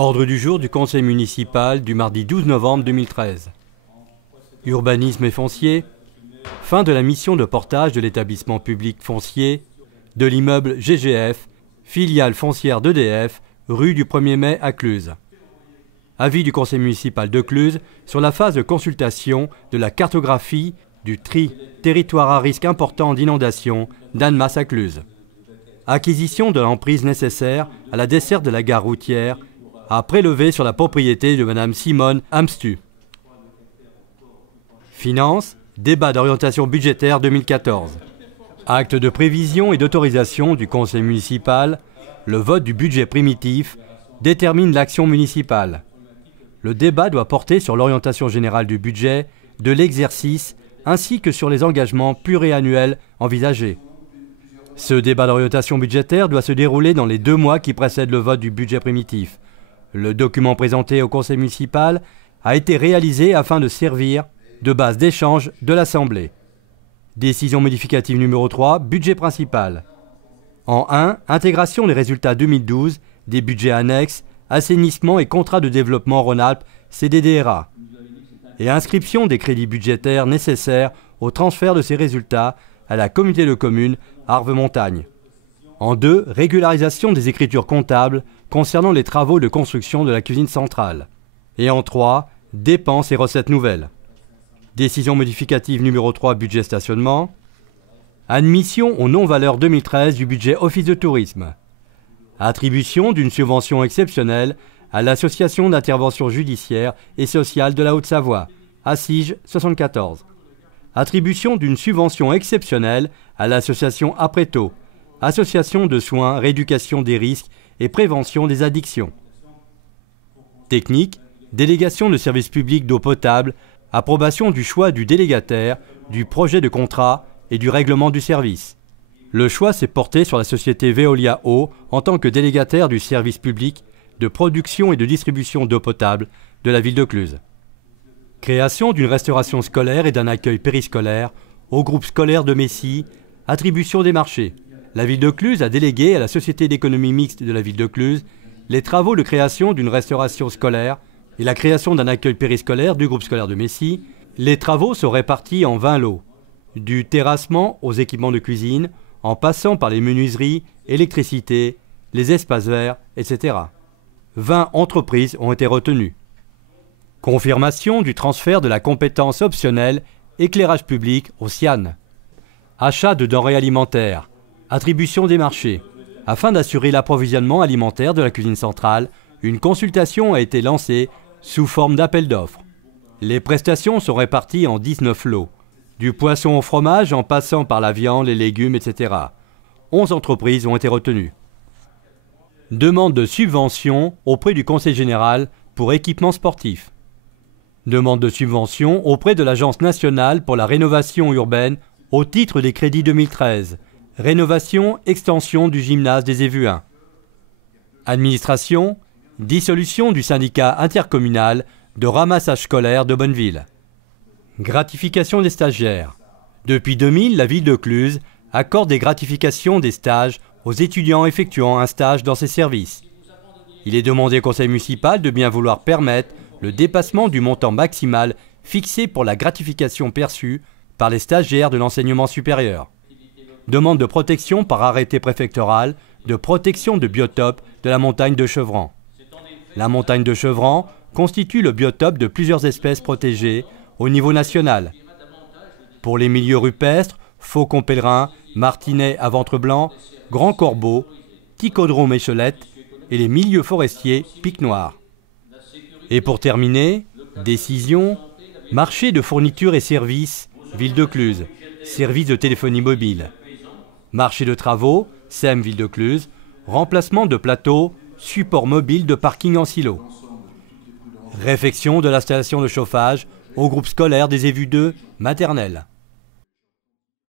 Ordre du jour du Conseil municipal du mardi 12 novembre 2013. Urbanisme et foncier. Fin de la mission de portage de l'établissement public foncier de l'immeuble GGF, filiale foncière d'EDF, rue du 1er mai à Cluses. Avis du Conseil municipal de Cluses sur la phase de consultation de la cartographie du TRI, territoire à risque important d'inondation, d'Annemasse à Cluses. Acquisition de l'emprise nécessaire à la desserte de la gare routière à prélever sur la propriété de Mme Simone Amstu. Finances, débat d'orientation budgétaire 2014. Acte de prévision et d'autorisation du Conseil municipal, le vote du budget primitif détermine l'action municipale. Le débat doit porter sur l'orientation générale du budget, de l'exercice, ainsi que sur les engagements pluriannuels envisagés. Ce débat d'orientation budgétaire doit se dérouler dans les 2 mois qui précèdent le vote du budget primitif. Le document présenté au Conseil municipal a été réalisé afin de servir de base d'échange de l'Assemblée. Décision modificative numéro 3, budget principal. En 1, intégration des résultats 2012 des budgets annexes, assainissement et contrat de développement Rhône-Alpes CDDRA. Et inscription des crédits budgétaires nécessaires au transfert de ces résultats à la communauté de communes Arves-Montagne. En 2, régularisation des écritures comptables concernant les travaux de construction de la cuisine centrale. Et en 3, dépenses et recettes nouvelles. Décision modificative numéro 3, budget stationnement. Admission aux non-valeurs 2013 du budget Office de tourisme. Attribution d'une subvention exceptionnelle à l'Association d'intervention judiciaire et sociale de la Haute-Savoie, Assige 74. Attribution d'une subvention exceptionnelle à l'Association Apréto, Association de soins, rééducation des risques et prévention des addictions. Technique, délégation de service public d'eau potable, approbation du choix du délégataire, du projet de contrat et du règlement du service. Le choix s'est porté sur la société Veolia Eau en tant que délégataire du service public de production et de distribution d'eau potable de la ville de Cluses. Création d'une restauration scolaire et d'un accueil périscolaire au groupe scolaire de Messy, attribution des marchés. La ville de Cluses a délégué à la Société d'économie mixte de la ville de Cluses les travaux de création d'une restauration scolaire et la création d'un accueil périscolaire du groupe scolaire de Messy. Les travaux sont répartis en 20 lots, du terrassement aux équipements de cuisine, en passant par les menuiseries, électricité, les espaces verts, etc. 20 entreprises ont été retenues. Confirmation du transfert de la compétence optionnelle éclairage public au CIAN. Achat de denrées alimentaires. Attribution des marchés. Afin d'assurer l'approvisionnement alimentaire de la cuisine centrale, une consultation a été lancée sous forme d'appel d'offres. Les prestations sont réparties en 19 lots, du poisson au fromage en passant par la viande, les légumes, etc. 11 entreprises ont été retenues. Demande de subvention auprès du Conseil général pour équipements sportifs. Demande de subvention auprès de l'Agence nationale pour la rénovation urbaine au titre des crédits 2013. Rénovation, extension du gymnase des Évuins. Administration, dissolution du syndicat intercommunal de ramassage scolaire de Bonneville. Gratification des stagiaires. Depuis 2000, la ville de Cluses accorde des gratifications des stages aux étudiants effectuant un stage dans ses services. Il est demandé au conseil municipal de bien vouloir permettre le dépassement du montant maximal fixé pour la gratification perçue par les stagiaires de l'enseignement supérieur. Demande de protection par arrêté préfectoral de protection de biotope de la montagne de Chevran. La montagne de Chevran constitue le biotope de plusieurs espèces protégées au niveau national. Pour les milieux rupestres, faucon pèlerin, martinet à ventre blanc, grand corbeau, ticodrome échelette et les milieux forestiers pique noir. Et pour terminer, décision, marché de fournitures et services, ville de Cluses, service de téléphonie mobile. Marché de travaux, SEM ville de Cluses, remplacement de plateaux, support mobile de parking en silo. Réfection de l'installation de chauffage au groupe scolaire des Évus 2 maternelle.